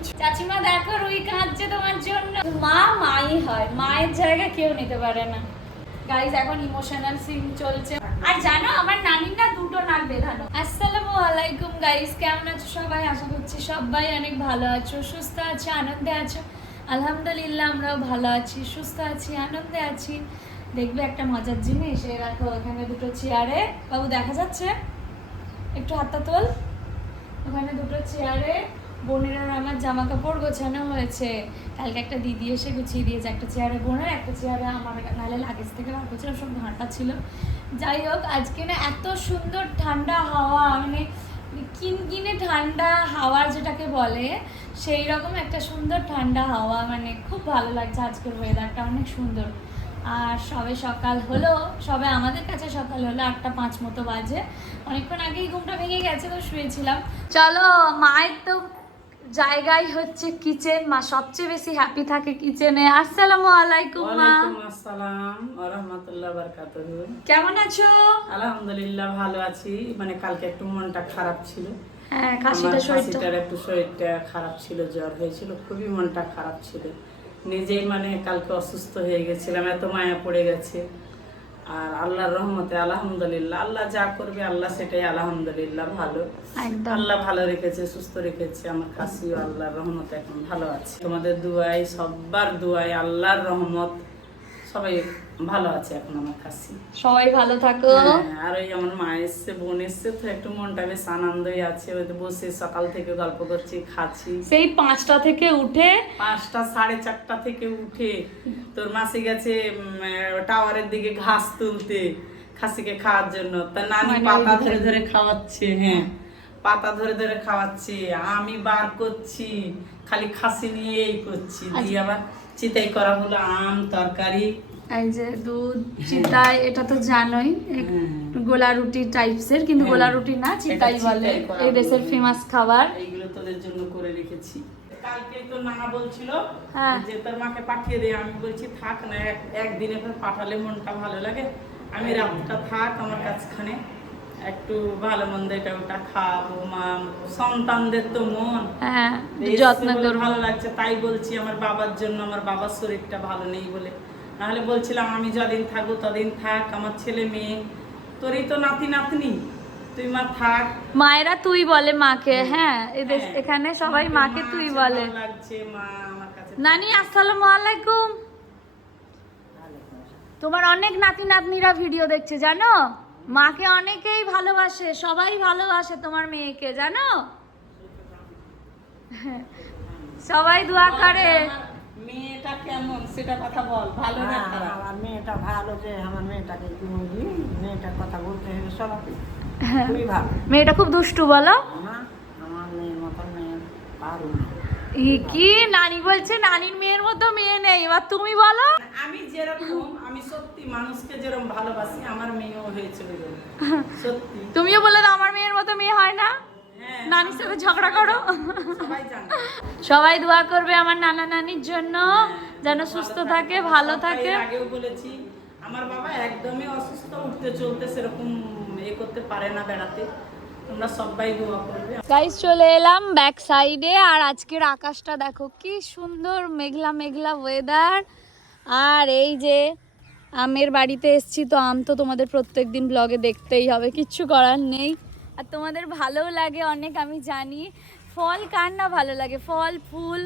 কিছু। চাচিমা দেখো রুই কাঁদছে তোমার জন্য। মা মাই হয়, মায়ের জায়গা কেউ নিতে পারে না। গাইস এখন ইমোশনাল সিন চলছে। আর জানো আমার নানির না দুটো নাক বেঁধানো। আসসালামু আলাইকুম গাইস, কেমন আছো সবাই? আশা করছি সবাই অনেক ভালো আছো, সুস্থ আছো, আনন্দে আছো। আলহামদুলিল্লাহ আমরাও ভালো আছি, সুস্থ আছি, আনন্দে আছি। দেখবে একটা মজার জিনিস, এই রাখো ওখানে দুটো চেয়ারে, বাবু দেখা যাচ্ছে? একটু হাতটা তোল। ওখানে দুটো চেয়ারে বোনের আর আমার জামা কাপড় গোছানো হয়েছে। কালকে একটা দিদি এসে গুছিয়ে দিয়েছে, একটা চেয়ারে বোনের, একটা চেয়ারে আমার, নাহলে লাগেজ থেকে বার করছিলাম, সব ঘাঁটা ছিল। যাই হোক, আজকে না এত সুন্দর ঠান্ডা হাওয়া, মানে কিনকিনে ঠান্ডা হাওয়া যেটাকে বলে, সেই রকম একটা সুন্দর ঠান্ডা হাওয়া, মানে খুব ভালো লাগছে। আজকের ওয়েদারটা অনেক সুন্দর। আর সবে সকাল হলো, সবে আমাদের কাছে সকাল হলো 8:05 মতো বাজে। অনেকক্ষণ আগেই ঘুমটা ভেঙে গেছে, তো শুয়েছিলাম। চলো, মায়ের তো জায়গায় হচ্ছে কিচেন, মা সবচেয়ে বেশি হ্যাপি থাকে কিচেনে। আসসালামু আলাইকুম মা। ওয়ালাইকুম আসসালাম ওয়া রাহমাতুল্লাহি ওয়া বারাকাতুহু। কেমন আছো? আলহামদুলিল্লাহ ভালো আছি। মানে কালকে একটু মনটা খারাপ ছিল। হ্যাঁ, শরীরটা একটু শরীরটা খারাপ ছিল, জ্বর হয়েছিল, খুবই মনটা খারাপ ছিল। নিজেই মানে কালকে অসুস্থ হয়ে গেছিলাম, এত মায়া পড়ে গেছে। আর আল্লাহর রহমতে আলহামদুলিল্লাহ, আল্লাহ যা করবে আল্লাহ সেটাই আলহামদুলিল্লাহ ভালো। আল্লাহ ভালো রেখেছে, সুস্থ রেখেছে। আমার খাসিও আল্লাহর রহমতে এখন ভালো আছে। তোমাদের দুয়াই, সবার দুয়াই, আল্লাহর রহমত, সবাই ভালো আছে এখন। আমার খাসি সবাই ভালো থাকো। আর ওই আমার মা এসছে, বোন এসছে, তো একটু মনটা বেশ আনন্দই আছে। ওই তো বসে সকাল থেকে গল্প করছি, খাচ্ছি। সেই 5টা থেকে উঠে, 5টা 4:30 থেকে উঠে তোর মাসি গেছে টাওয়ারের দিকে ঘাস তুলতে খাসিকে খাওয়ার জন্য। তা নানি পাতা ধরে ধরে খাওয়াচ্ছে। হ্যাঁ, পাতা ধরে ধরে খাওয়াচ্ছে, আমি বার করছি, খালি খাসি নিয়ে এই করছি। দিয়ে আবার চিতাই করা হলো আম তরকারি, এই যে দুধ চিতাই, এটা তো জানোই গোলা রুটি টাইপসের, কিন্তু গোলা রুটি না, চিতাই বলে। এই দেশের ফেমাস খাবার। এইগুলো তোদের জন্য করে রেখেছি। কালকে তো নানা বলছিল যে তোর মাকে পাঠিয়ে দে। আমি বলছি থাক না, একদিনে পাঠালে মনটা ভালো লাগে। আমি রাতটা থাক আমার কাছখানে, একটু ভালো মন্দ এটা ওটা খাবো। মা সন্তানদের তো মন যত্ন করব, ভালো লাগছে, তাই বলছি। আমার বাবার জন্য, আমার বাবার শরীরটা ভালো নেই বলে, নাহলে বলছিলাম আমি যদিন থাকবো তদিন থাক, আমার ছেলে মেয়ে, তোরই তো নাতি নাতনি, তুই মা থাক। মায়েরা তুই বলে মাকে। হ্যাঁ, এখানে সবাই মাকে তুই বলে। লাগছে মা আমার কাছে। নানি আসসালামু আলাইকুম। তোমার অনেক নাতি নাতনিরা ভিডিও দেখছে জানো, মাকে অনেকেই ভালোবাসে, সবাই ভালোবাসে তোমার মেয়েকে, জানো? সবাই দোয়া করে। মেয়েটা কেমন সেটা কথা বল, ভালো না খারাপ? আমার মেয়েটা ভালো, যে আমার মেয়েটাকে কি বলবি, মেয়েটার কথা বলতে হবে সবাই, খুবই ভালো। মেয়েটা খুব দুষ্টু বলো না, আমার মেয়ের মতো মেয়ে পারু না। কি নানি বলছে নানির মেয়ের মতো মেয়ে নেই, এবার তুমি বলো। আমি যেরকম, আমি সত্যি মানুষকে যেরকম ভালোবাসি, আমার মেয়েও হয়েছে সত্যি। তুমিও বলে দাও আমার মেয়ের মতো মেয়ে হয় না। নানির সাথে ঝগড়া করো। সবাই জানে, সবাই দোয়া করবে আমার নানা নানির জন্য, যেন সুস্থ থাকে, ভালো থাকে। আগেও বলেছি আমার বাবা একদমই অসুস্থ, উঠতে চলতে সেরকম করতে পারে না, বেড়াতে। তোমরা সবাই দোয়া করবে। গাইস চলে এলাম ব্যাক সাইডে, আর আজকের আকাশটা দেখো কি সুন্দর, মেঘলা মেঘলা ওয়েদার। আর এই যে আমের বাড়িতে এসছি, তো আম তো তোমাদের প্রত্যেকদিন ব্লগে দেখতেই হবে, কিচ্ছু করার নেই। আর তোমাদের ভালোও লাগে অনেক, আমি জানি। ফল কার না ভালো লাগে, ফল ফুল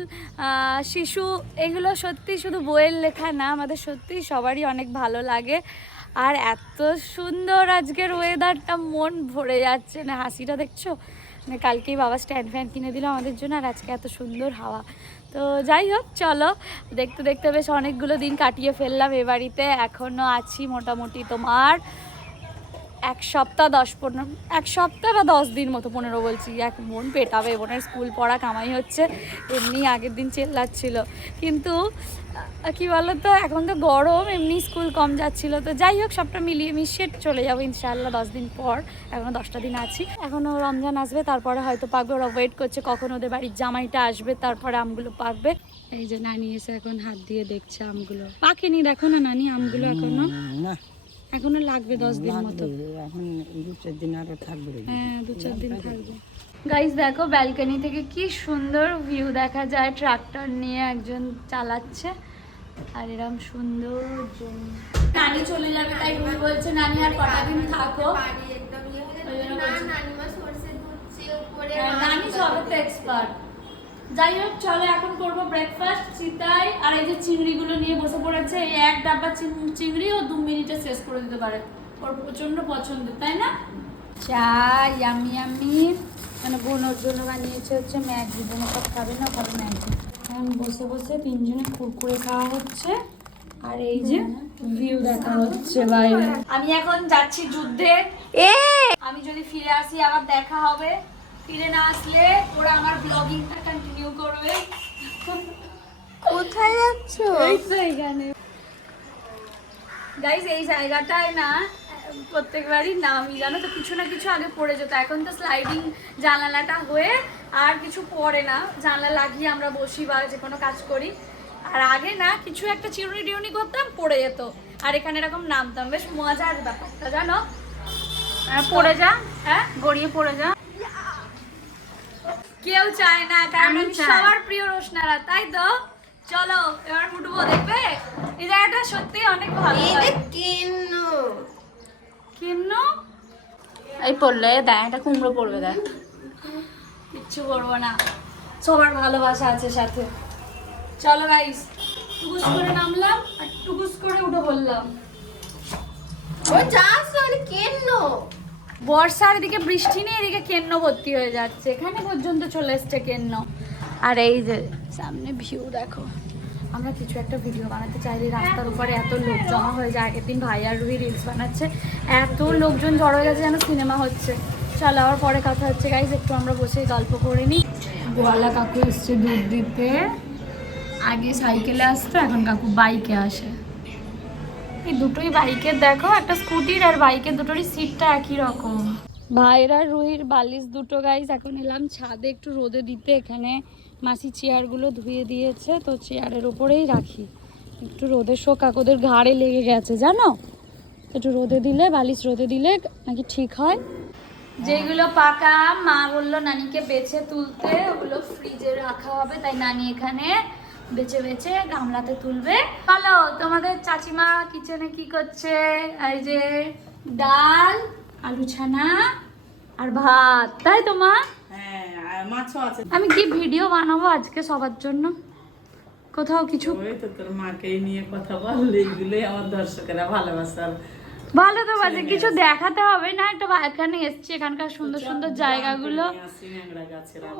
শিশু, এগুলো সত্যি শুধু বইয়ের লেখা না, আমাদের সত্যি সবারই অনেক ভালো লাগে। আর এত সুন্দর আজকের ওয়েদারটা, মন ভরে যাচ্ছে না। হাসিটা দেখছো, মানে কালকেই বাবা স্ট্যান্ড ফ্যান কিনে দিল আমাদের জন্য, আর আজকে এত সুন্দর হাওয়া। তো যাই হোক, চলো দেখতে দেখতে বেশ অনেকগুলো দিন কাটিয়ে ফেললাম এ বাড়িতে। এখনও আছি মোটামুটি তোমার 1 সপ্তাহ 10-15, 1 সপ্তাহ বা 10 দিন মতো, 15 বলছি, এক মন পেটাবে। বোনের স্কুল পড়া কামাই হচ্ছে, এমনি আগের দিন চেল্লাচ্ছিল, কিন্তু কি বলতো এখন তো গরম, এমনি স্কুল কম যাচ্ছিলো। তো যাই হোক, সবটা মিলিয়ে মিশিয়ে চলে যাবো ইনশাআল্লাহ 10 দিন পর। এখনও 10টা দিন আছি, এখনও রমজান আসবে, তারপরে হয়তো পাকবে। ওরা ওয়েট করছে কখন ওদের বাড়ির জামাইটা আসবে, তারপরে আমগুলো পাকবে। এই যে নানি এসে এখন হাত দিয়ে দেখছে আমগুলো, পাকেনি দেখো না নানি আমগুলো, এখনো লাগবে 10 দিন মতো। এখন 2-4 দিন আরো থাকবে। হ্যাঁ, 2-4 দিন থাকবে। গাইস দেখো ব্যালকনি থেকে কি সুন্দর ভিউ দেখা যায়, ট্রাক্টর নিয়ে একজন চালাচ্ছে আর এরকম সুন্দর নানি চলে যাবে তাই রুহি বলছে নানি আর কটা দিন থাকো। নানি সবেতে এক্সপার্ট। যাই হোক চলো এখন করবো ব্রেকফাস্ট। চিতাই আর এই যে চিংড়িগুলো নিয়ে বসে পড়েছে, এই এক ডাব্বা চিংড়ি ও 2 মিনিটে শেষ করে দিতে পারে, ওর প্রচন্ড পছন্দ তাই না। চা ইয়ামি ইয়ামি, মানে বোনের জন্য বানিয়েছে হচ্ছে ম্যাগি, বোনো সব খাবে না, খাবে ম্যাগি। এখন বসে বসে তিনজনে কুরকুরে খাওয়া হচ্ছে আর এই যে ভিউ দেখা হচ্ছে বাইরে। আমি এখন যাচ্ছি যুদ্ধে, আমি যদি ফিরে আসি আবার দেখা হবে, ফিরে না আসলে ওরা আমার ব্লগিংটা কন্টিনিউ করবে। কোথায় যাচ্ছ? এই তো এখানে গাইস, এই জায়গাটায় না প্রত্যেকবারই নামি জানো তো, কিছু না কিছু আগে পড়ে যেত, এখন তো স্লাইডিং জানালাটা হয়ে আর কিছু পড়ে না, জানলা লাগিয়ে আমরা বসি বা যে কোনো কাজ করি। আর আগে না কিছু একটা চিরুনি টিউনি করতাম পড়ে যেত, আর এখানে এরকম নামতাম, বেশ মজার ব্যাপারটা জানো। পড়ে যা, হ্যাঁ গড়িয়ে পড়ে যা, কেউ চায় না, কারণ আমি সবার প্রিয় রোশনারা, তাই তো। চলো এবার উঠবো, দেখবে এই জায়গাটা সত্যি অনেক ভালো। কেন এই পড়লে দেখ, একটা কুমড়ো পড়বে, দেখ কিচ্ছু করবো না, সবার ভালোবাসা আছে সাথে। চলো গাইস, টুকুস করে নামলাম আর টুকুস করে উঠে বললাম। বর্ষার এদিকে বৃষ্টি নেই, এদিকে কেন্ন ভর্তি হয়ে যাচ্ছে, এখানে পর্যন্ত চলে এসছে কেন্ন। আর এই যে সামনে ভিউ দেখো। আমরা কিছু একটা ভিডিও বানাতে চাইলে রাস্তার উপরে এত লোক জমা হয়ে যায়, আগের দিন ভাই আর রুহি রিলস বানাচ্ছে, এত লোকজন জড়ো হয়ে গেছে যেন সিনেমা হচ্ছে। চলো আবার পরে কথা হচ্ছে গাইস, একটু আমরা বসে গল্প করে নিই। গোয়ালা কাকু এসছে দুধ দিতে, আগে সাইকেলে আসতো, এখন কাকু বাইকে আসে। এই দুটোই বাইকের দেখো, একটা স্কুটির আর বাইকের দুটোরই সিটটা একই রকম। ভাইরা রুহির বালিশ দুটো গাইস, এখন এলাম ছাদে একটু রোদে দিতে, এখানে মাসি চেয়ারগুলো ধুয়ে দিয়েছে, তো চেয়ারের উপরেই রাখি, একটু রোদে শোক, কাকুদের ঘাড়ে লেগে গেছে জানো, একটু রোদে দিলে, বালিশ রোদে দিলে নাকি ঠিক হয়। যেগুলো পাকা মা বললো নানিকে বেছে তুলতে, ওগুলো ফ্রিজে রাখা হবে, তাই নানি এখানে বেছে বেছে গামলাতে তুলবে। চলো তোমাদের চাচিমা কিচেনে কি করছে, এই যে ডাল, আলু ছানা আর ভাত, তাই তো মা? হ্যাঁ, আর মাছও আছে। আমি কি ভিডিও বানাবো আজকে সবার জন্য, কোথাও কিছু। ওই তো তোর মাকেই নিয়ে কথা বল, এইগুলোই আমার দর্শকেরা ভালোবাসার। ভালো তো বাজে, কিছু দেখাতে হবে না, একটা এখানে এসছি, এখানকার সুন্দর সুন্দর জায়গাগুলো।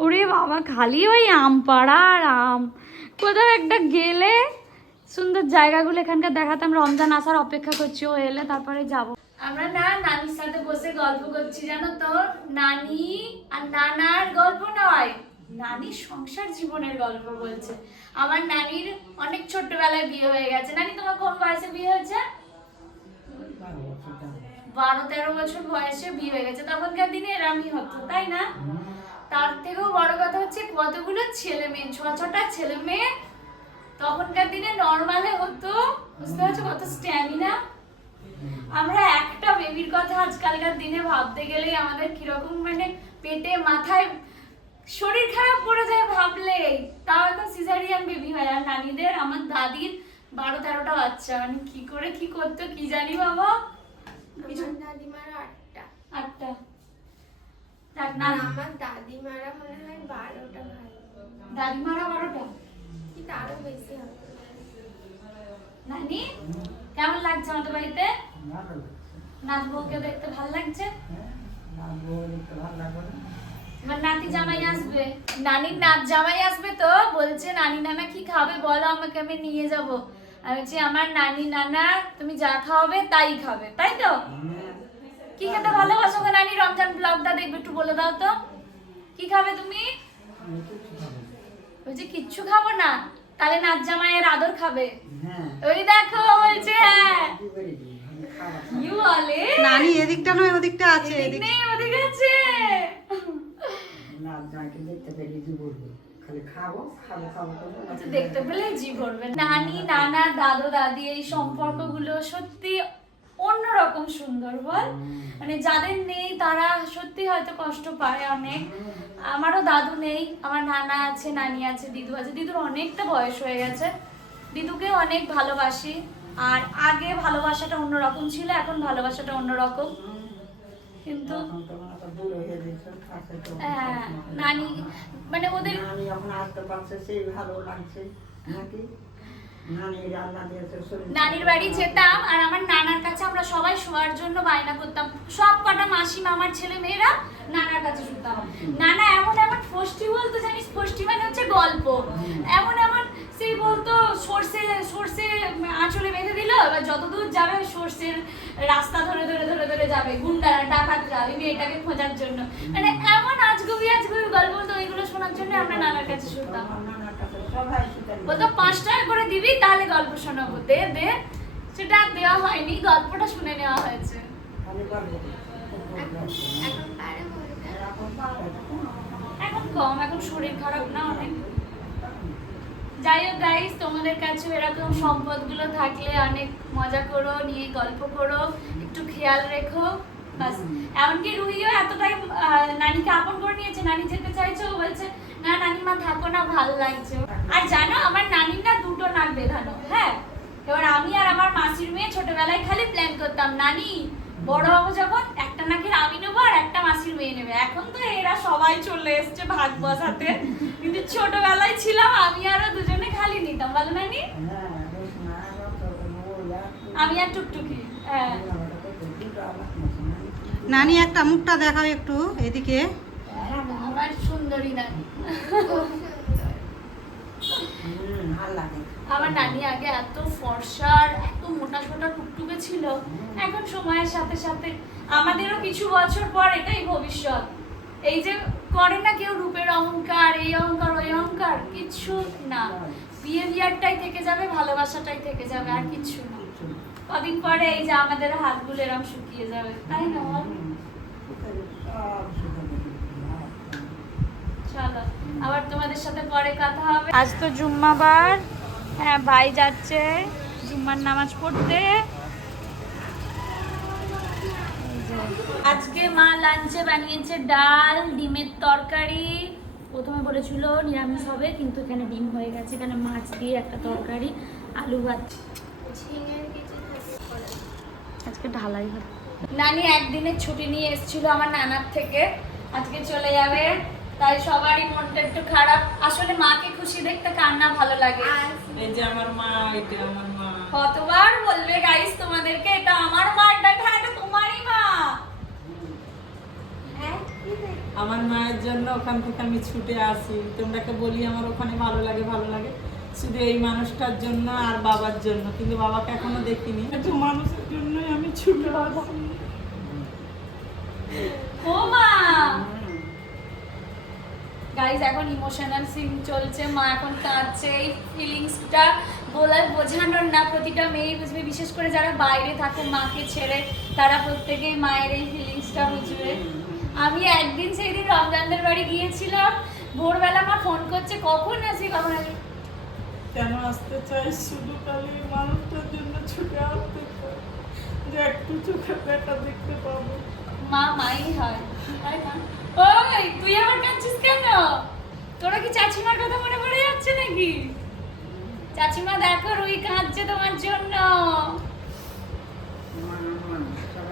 ওরে বাবা, খালি ওই আম পাড়া আর আম, কোথাও একটা গেলে সুন্দর জায়গাগুলো এখানকার দেখাতাম। রমজান আসার অপেক্ষা করছি, ও এলে তারপরে যাব। আমরা না নানির সাথে বসে গল্প করছি জানো তো, নানি আর নানার গল্প নয়, নানির সংসার জীবনের গল্প বলছে। আমার নানির অনেক ছোট্টবেলায় বিয়ে হয়ে গেছে। নানি তোমার কোন বয়সে বিয়ে হয়েছে? 12-13 বছর বয়সে বিয়ে হয়ে গেছে, তখনকার দিনে এরমই হতো তাই না? তার থেকেও বড় কথা হচ্ছে কতগুলো ছেলে মেয়ে, 6-6টা ছেলে মেয়ে তখনকার দিনে নর্মালে হতো, বুঝতে পারছো কত স্ট্যামিনা। আমরা একটা বেবির কথা আজকালকার দিনে ভাবতে গেলেই আমাদের কিরকম মানে পেটে মাথায় শরীর খারাপ পড়ে যায় ভাবলেই, তাও এখন সিজারিয়ান বেবি হয়। আর নানিদের, আমার দাদির 12-13টা বাচ্চা, মানে কি করে কি করতো কি জানি বাবা। দাদিমারা 8টা। দেখ না, আমার দাদিমারা মনে হয় 12টা ভাই। দাদিমারা 12টা কি তারও বেশি হবে। নানি কেমন লাগছে আমাদের বাড়িতে? নাত বউকে দেখতে ভালো লাগছে? এবার নাতি জামাই আসবে, নানির নাত জামাই আসবে, তো বলছে নানি নানা কি খাবে বলো আমাকে, আমি নিয়ে যাব। আমি বলছি আমার নানি নানা তুমি যা খাওয়াবে তাই খাবে, তাই তো? কি খেতে ভালোবাসো গো নানি? রমজান ব্লগটা দেখবে, একটু বলে দাও তো কি খাবে তুমি? বলছে কিচ্ছু খাবো না, তাহলে নাচ জামাইয়ের আদর খাবে। ওই দেখো বলছে হ্যাঁ, কি বলে নানি এদিকটা নয় ওদিকটা আছে, এদিক নেই ওদিক আছে। আচ্ছা, দেখতে পেলে জি ভরবে। নানি নানা দাদু দাদি এই সম্পর্কগুলো সত্যি অন্যরকম সুন্দর বল, মানে যাদের নেই তারা সত্যি হয়তো কষ্ট পায় অনেক। আমারও দাদু নেই, আমার নানা আছে, নানি আছে, দিদু আছে। দিদুর অনেকটা বয়স হয়ে গেছে, দিদুকে অনেক ভালোবাসি। আর আগে ভালোবাসাটা অন্যরকম ছিল, এখন ভালোবাসাটা অন্যরকম। কিন্তু হ্যাঁ, নানি মানে ওদের নানি যখন আসতে পারছে সেই ভালো লাগছে নাকি? নানির বাড়ি যেতাম আর আমার নানার কাছে আমরা সবাই শোয়ার জন্য বায়না করতাম, সব কটা মাসি মামার ছেলে মেয়েরা নানার কাছে শুতাম। নানা এমন এমন ফষ্টি বলতো, জানিস ফষ্টি মানে হচ্ছে গল্প, এমন এমন সেই বলতো সর্ষে সর্ষে আঁচলে বেঁধে দিল, এবার যতদূর যাবে সর্ষের রাস্তা ধরে ধরে ধরে ধরে যাবে গুন্ডারা ডাকাতরা ওই মেয়েটাকে খোঁজার জন্য। মানে এমন আজগুবি আজগুবি গল্প বলতো, ওইগুলো শোনার জন্য আমরা নানার কাছে শুতাম। বলতো 5 টাকা করে দিবি তাহলে গল্প শোনাবো, দে দে, সেটা আর দেওয়া হয়নি, গল্পটা শুনে নেওয়া হয়েছে। এখন পারে বলতে এখন কম, এখন শরীর খারাপ না অনেক। যাই হোক গাইস, তোমাদের কাছে এরকম সম্পদগুলো থাকলে অনেক মজা করো, নিয়ে গল্প করো, একটু খেয়াল রেখো বাস। এমনকি রুহিও এতটাই নানিকে আপন করে নিয়েছে, নানি যেতে চাইছে, ও বলছে না নানিমা থাকো না, ভাল লাগছে। আর জানো আমার নানির না 2টো নাক বেঁধানো। হ্যাঁ, এবার আমি আর আমার মাসির মেয়ে ছোটবেলায় খালি প্ল্যান করতাম, নানি বড় হবো যখন একটা নাকের আমি নেবো আর একটা মাসির মেয়ে নেবে। এখন তো এরা সবাই চলে এসছে ভাগ বসাতে, কিন্তু ছোটবেলায় ছিলাম আমি আরো দুজনে খালি নিতাম, বলো নানি? আমি আর টুকটুকি। হ্যাঁ নানি একটা মুখটা দেখাও একটু এদিকে। আমার সুন্দরী নানি। আমার নানি আগে এত ফর্সার এত মোটা সোটা টুকটুকে ছিল, এখন সময়ের সাথে সাথে আমাদেরও কিছু বছর পর এটাই ভবিষ্যৎ। এই যে করে না কেউ রূপের অহংকার, এই অহংকার ওই অহংকার, কিছু না, বিহেভিয়ারটাই থেকে যাবে, ভালোবাসাটাই থেকে যাবে, আর কিছু না। কদিন পরে এই যে আমাদের হাতগুলো এরকম শুকিয়ে যাবে, তাই না? চলো আবার তোমাদের সাথে পরে কথা হবে। আজ তো জুম্মাবার, হ্যাঁ ভাই যাচ্ছে জুম্মার নামাজ পড়তে। আজকে মা লাঞ্চে বানিয়েছে ডাল, ডিমের তরকারি। প্রথমে বলেছিল নিরামিষ হবে, কিন্তু এখানে ডিম হয়ে গেছে, এখানে মাছ দিয়ে একটা তরকারি, আলু ভাত। ঝিঙের কিছু থাকে আজকে ঢালাই হবে। নানি একদিনের ছুটি নিয়ে এসেছিল আমার নানার থেকে, আজকে চলে যাবে, তাই সবারই মনটা একটু খারাপ। আসলে মাকে খুশি দেখতে কার না ভালো লাগে। এই যে আমার মা, এটা আমার মা। কতবার বলবে গাইস তোমাদেরকে, এটা আমার মা, এটা তোমারই মা। আমার মায়ের জন্য ওখান থেকে আমি ছুটে আসি, তোমরাকে বলি আমার ওখানে ভালো লাগে ভালো লাগে, শুধু এই মানুষটার জন্য আর বাবার জন্য, কিন্তু বাবাকে এখনো দেখিনি। একটু মানুষের জন্যই আমি ছুটে আসি। ও মা গাইস, এখন ইমোশনাল সিন চলছে, মা এখন কাঁদছে। এই ফিলিংসটা বলার বোঝানোর না, প্রতিটা মেয়ে বুঝবে, বিশেষ করে যারা বাইরে থাকে মাকে ছেড়ে, তারা প্রত্যেকেই মায়ের এই ফিলিংসটা বুঝবে। আমি একদিন সেই দিন রমজানদের বাড়ি গিয়েছিলাম, ভোরবেলা মা ফোন করছে কখন আসি কখন আসি। কেন আসতে চাই? শুধু খালি মানুষটার জন্য ছুটে আসতে চাই, যে একটু চোখে দেখা দেখতে পাবো। মা মাই হয়, তাই না? ওই তুই আমার কাঁদছিস কেন? তোরা কি চাচিমার কথা মনে পড়ে যাচ্ছে নাকি? চাচিমা দেখো রুই কাঁদছে তোমার জন্য।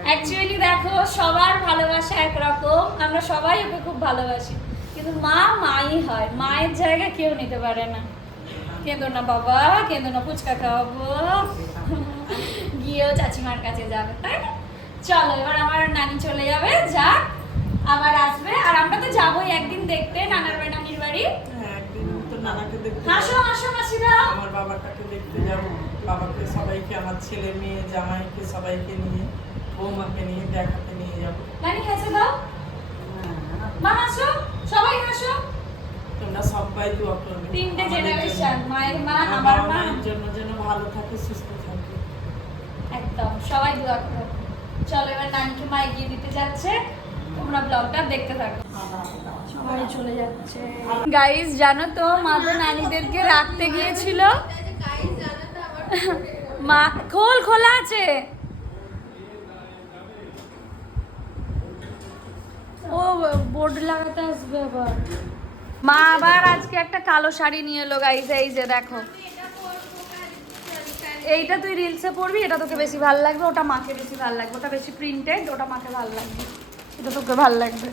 অ্যাকচুয়ালি দেখো সবার ভালোবাসা একরকম, আমরা সবাই ওকে খুব ভালোবাসি, কিন্তু মা মাই হয়, মায়ের জায়গা কেউ নিতে পারে না। কেঁদো না বাবা, কেঁদো না, ফুচকা খাওয়াবো, গিয়েও চাচিমার কাছে যাবে, তাই না? চলো এবার আমার নানি চলে যাবে, যাক আবার আসবে, আর আমরা তো যাবোই একদিন দেখতে নানার বাড়ি, নানির বাড়ি। হ্যাঁ, একদিন তো নানাকে দেখতে হাসো হাসো মাসিরা। আমার বাবাটাকে দেখতে যাবো, বাবাকে সবাইকে, আমার ছেলে মেয়ে জামাইকে সবাইকে নিয়ে, বৌমাকে নিয়ে দেখাতে নিয়ে যাবো। নানি হেসে দাও, মা হাসো, সবাই হাসো। তোমরা সবাই দোয়া করবে, 3টে জেনারেশন, মায়ের মা, আমার মা, মায়ের জন্য যেন ভালো থাকে, সুস্থ থাকে, একদম সবাই দোয়া করো। চলো এবার নানিকে মা এগিয়ে দিতে যাচ্ছে, তোমরা ব্লগটা দেখতে থাকো। সবাই চলে যাচ্ছে। গাইস জানো তো মা তো নানিদেরকে রাখতে গিয়েছিল, মা খোলা আছে। ও বোর্ড লাগাতে আসবে আবার। মা আবার আজকে একটা কালো শাড়ি নিয়ে এলো গাইস, এই যে দেখো। এইটা তুই রিলসে পরবি, এটা তোকে বেশি ভালো লাগবে, ওটা মাকে বেশি ভালো লাগবে, ওটা বেশি প্রিন্টেড, ওটা মাকে ভালো লাগবে, এটা তোকে ভালো লাগবে।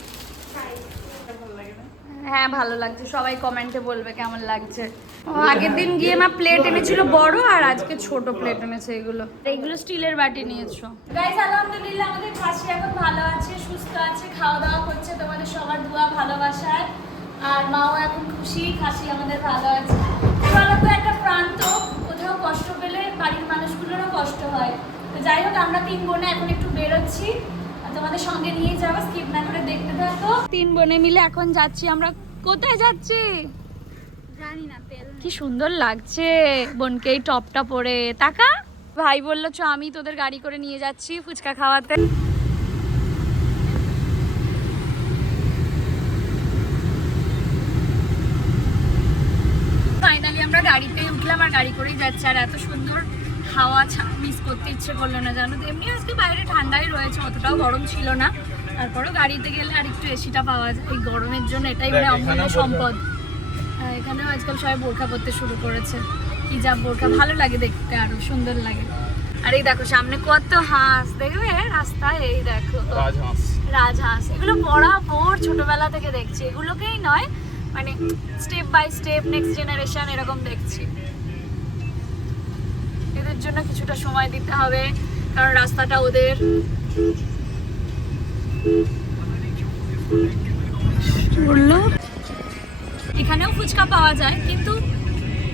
হ্যাঁ ভালো লাগছে, সবাই কমেন্টে বলবে কেমন লাগছে। আগের দিন গিয়ে মা প্লেট এনেছিল বড়, আর আজকে ছোট প্লেট এনেছে। এইগুলো স্টিলের বাটি নিয়েছো। গাইস আলহামদুলিল্লাহ আমাদের খাসি এখন ভালো আছে, সুস্থ আছে, খাওয়া দাওয়া করছে তোমাদের সবার দোয়া ভালোবাসায়। আর মাও এখন খুশি, খাসি আমাদের ভালো আছে। এবার তো একটা প্রান্ত, কোথাও কষ্ট পেলে বাড়ির মানুষগুলোরও কষ্ট হয়। তো যাই হোক আমরা 3 বোনে এখন একটু বেরোচ্ছি, তোমাদের সঙ্গে নিয়ে যাবো, স্কিপ না করে দেখতে থাকো। 3 বোনে মিলে এখন যাচ্ছি আমরা। কোথায় যাচ্ছি জানি না, তেল কি সুন্দর লাগছে বোনকে এই টপটা পরে। তাকা, ভাই বললো চ আমি তোদের গাড়ি করে নিয়ে যাচ্ছি ফুচকা খাওয়াতে। ফাইনালি আমরা গাড়িতেই উঠলাম আর গাড়ি করেই যাচ্ছি। আর এত সুন্দর হাওয়া মিস করতে ইচ্ছে করলো না জানো তো। এমনি আজকে বাইরে ঠান্ডাই রয়েছে, অতটাও গরম ছিল না, তারপরেও গাড়িতে গেলে আর একটু এসিটা পাওয়া যায়। এই গরমের জন্য এটাই মানে অমূল্য সম্পদ। এখানেও আজকাল সবাই বোরখা পরতে শুরু করেছে, হিজাব বোরখা, ভালো লাগে দেখতে, আরো সুন্দর লাগে। আর এই দেখো সামনে কত হাঁস দেখবে রাস্তায়, এই দেখো রাজহাঁস। এগুলো বরাবর ছোটবেলা থেকে দেখছি, এগুলোকেই নয় মানে step by step next generation এরকম দেখছি। এদের জন্য কিছুটা সময় দিতে হবে, কারণ রাস্তাটা ওদের। বললো এখানেও ফুচকা পাওয়া যায়, কিন্তু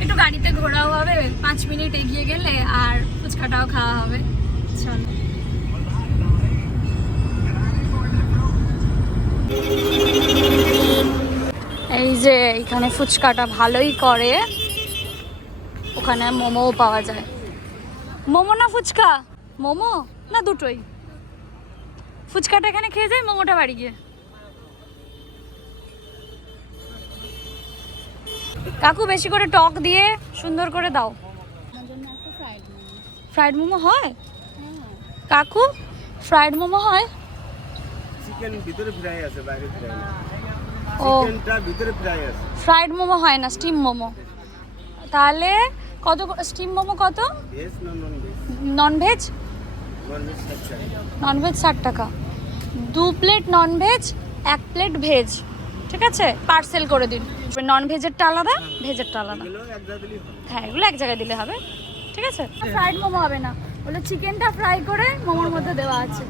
একটু গাড়িতে ঘোরাও হবে, 5 মিনিট এগিয়ে গেলে আর ফুচকাটাও খাওয়া হবে। চলো এই যে এখানে ফুচকাটা ভালোই করে, ওখানে মোমোও পাওয়া যায়। মোমো না ফুচকা? মোমো না দুটোই? ফুচকাটা এখানে খেয়ে যায়, মোমোটা বাড়ি গিয়ে। কাকু বেশি করে টক দিয়ে সুন্দর করে দাও। ফ্রাইড মোমো হয় কাকু? ফ্রাইড মোমো হয়? চিকেন ভিতরে ফ্রাই আছে, বাইরে ফ্রাই না। ও চিকেনটা ভিতরে ফ্রাই আছে। ফ্রাইড মোমো হয় না, স্টিম মোমো। তাহলে কত স্টিম মোমো কত? ভেজ না non veg? Non veg? Non veg 60 টাকা। নন ভেজ 60 টাকা, 2 plate non veg, 1 plate veg. ঠিক আছে, পার্সেল করে দিন। নন ভেজেরটা আলাদা, ভেজেরটা আলাদা। এগুলো এক জায়গায় দিলেই হবে। হ্যাঁ এগুলো এক জায়গায় দিলে হবে, ঠিক আছে। ফ্রাইড মোমো হবে না, বলে চিকেনটা ফ্রাই করে মোমোর মধ্যে দেওয়া আছে,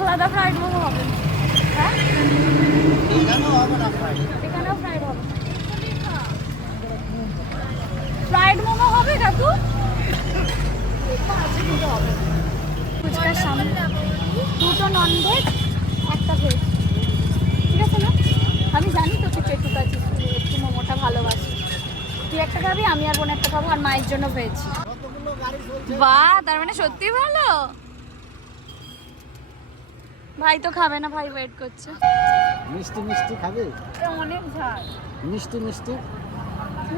আলাদা ফ্রাইড মোমো হবে। হ্যাঁ এখানেও হবে না ফ্রাই। এখানেও ফ্রাইড হবে, ফ্রাইড মোমো হবে কাকু? আছে কিন্তু হবে ফুচকার সামনে 2টো নন ভেজ, 1টা ভেজ, ঠিক আছে না? আমি জানি তো তুই পেটুক আছিস, একটু মোমোটা ভালোবাসি। তুই একটা খাবি, আমি আর বোন একটা খাবো, আর মায়ের জন্য ভেজ। বাহ, তার মানে সত্যি ভালো। ভাই তো খাবে না, ভাই ওয়েট করছে। মিষ্টি মিষ্টি খাবে? অনেক ঝাল। মিষ্টি মিষ্টি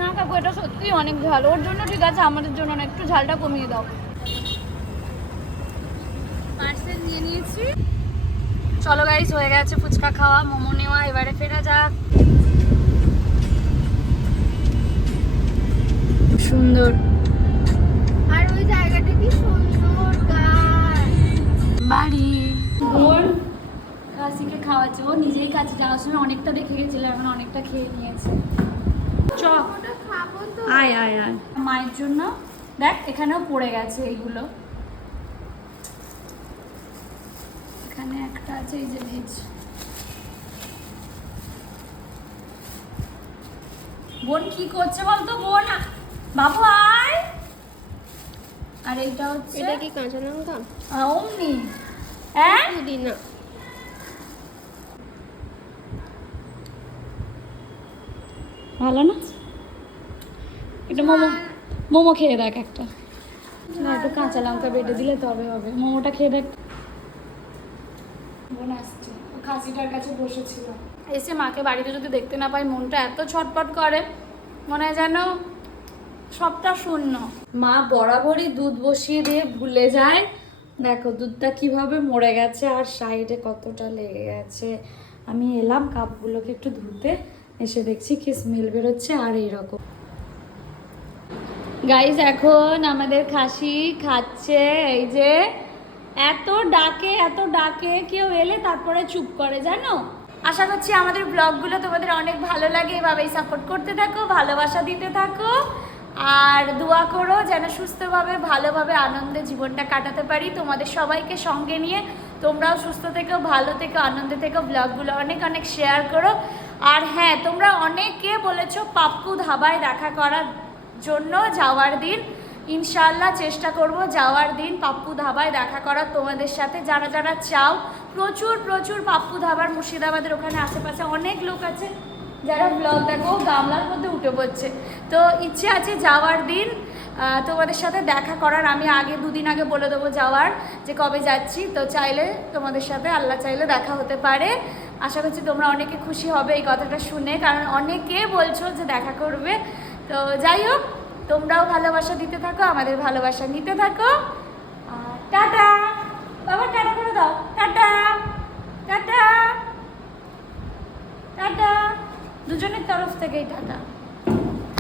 না কাকু, এটা সত্যি অনেক ঝাল। ওর জন্য ঠিক আছে, আমাদের জন্য না, একটু ঝালটা কমিয়ে দাও। পার্সেল নিয়ে নিয়েছি। চলো গাইস, হয়ে গেছে ফুচকা খাওয়া, মোমো নেওয়া, এবারে ফেরা যাক। সুন্দর আর ওই জায়গাটা কি সুন্দর, গাছ, বাড়ি। বোন কাশিকে খাওয়াচ্ছে, ও নিজেই কাছে যাওয়ার সময় অনেকটা দেখে গেছিল, এখন অনেকটা খেয়ে নিয়েছে। চ ওটা খাবো তো। আয় আয় আয়। মায়ের জন্য দেখ এখানেও পড়ে গেছে এইগুলো, এখানে একটা আছে, এই যে ভেজ। বোন কি করছে বলতো? বোন বাবু আয়। আর এইটা হচ্ছে, এটা কি কাঁচা লঙ্কা? অমনি হ্যাঁ পুদিনা। ভালো না? এটা মোমো, মোমো খেয়ে দেখ একটা। না একটু কাঁচা লঙ্কা বেটে দিলে তবে হবে। মোমোটা খেয়ে দেখ। বোন আসছে, ও খাসিটার কাছে বসেছিল। এসে মাকে বাড়িতে যদি দেখতে না পাই, মনটা এত ছটপট করে, মনে হয় যেন সবটা শূন্য। মা বরাবরই দুধ বসিয়ে দিয়ে ভুলে যায়। দেখো দুধটা কিভাবে মরে গেছে, আর সাইডে কতটা লেগে গেছে। আমি এলাম কাপগুলোকে একটু ধুতে, এসে দেখছি কি স্মেল বেরোচ্ছে আর এইরকম। গাইস এখন আমাদের খাসি খাচ্ছে, এই যে এত ডাকে কেউ এলে তারপরে চুপ করে, জানো। আশা করছি আমাদের ব্লগগুলো তোমাদের অনেক ভালো লাগে, এভাবেই সাপোর্ট করতে থাকো, ভালোবাসা দিতে থাকো, আর দোয়া করো যেন সুস্থভাবে ভালোভাবে আনন্দে জীবনটা কাটাতে পারি তোমাদের সবাইকে সঙ্গে নিয়ে। তোমরাও সুস্থ থেকো, ভালো থেকো, আনন্দে থেকো, ব্লগগুলো অনেক অনেক শেয়ার করো। আর হ্যাঁ, তোমরা অনেকে বলেছো পাপ্পু ধাবায় দেখা করার জন্য যাওয়ার দিন, ইনশাআল্লাহ চেষ্টা করব যাওয়ার দিন পাপ্পু ধাবায় দেখা করার তোমাদের সাথে। যারা যারা চাও, প্রচুর প্রচুর পাপ্পু ধাবার মুর্শিদাবাদের ওখানে আশেপাশে অনেক লোক আছে যারা ব্লগ দেখো গামলার মধ্যে উঠে পড়ছে। তো ইচ্ছে আছে যাওয়ার দিন তোমাদের সাথে দেখা করার। আমি আগে 2 দিন আগে বলে দেবো যাওয়ার যে কবে যাচ্ছি, তো চাইলে তোমাদের সাথে আল্লাহ চাইলে দেখা হতে পারে। আশা করছি তোমরা অনেকে খুশি হবে এই কথাটা শুনে, কারণ অনেকে বলছো যে দেখা করবে। তো যাই হোক, তোমরাও ভালোবাসা দিতে থাকো, আমাদের ভালোবাসা নিতে থাকো। টাটা বাবা, টাটা করে দাও, টাটা টাটা টাটা, দুজনের তরফ থেকেই টাটা।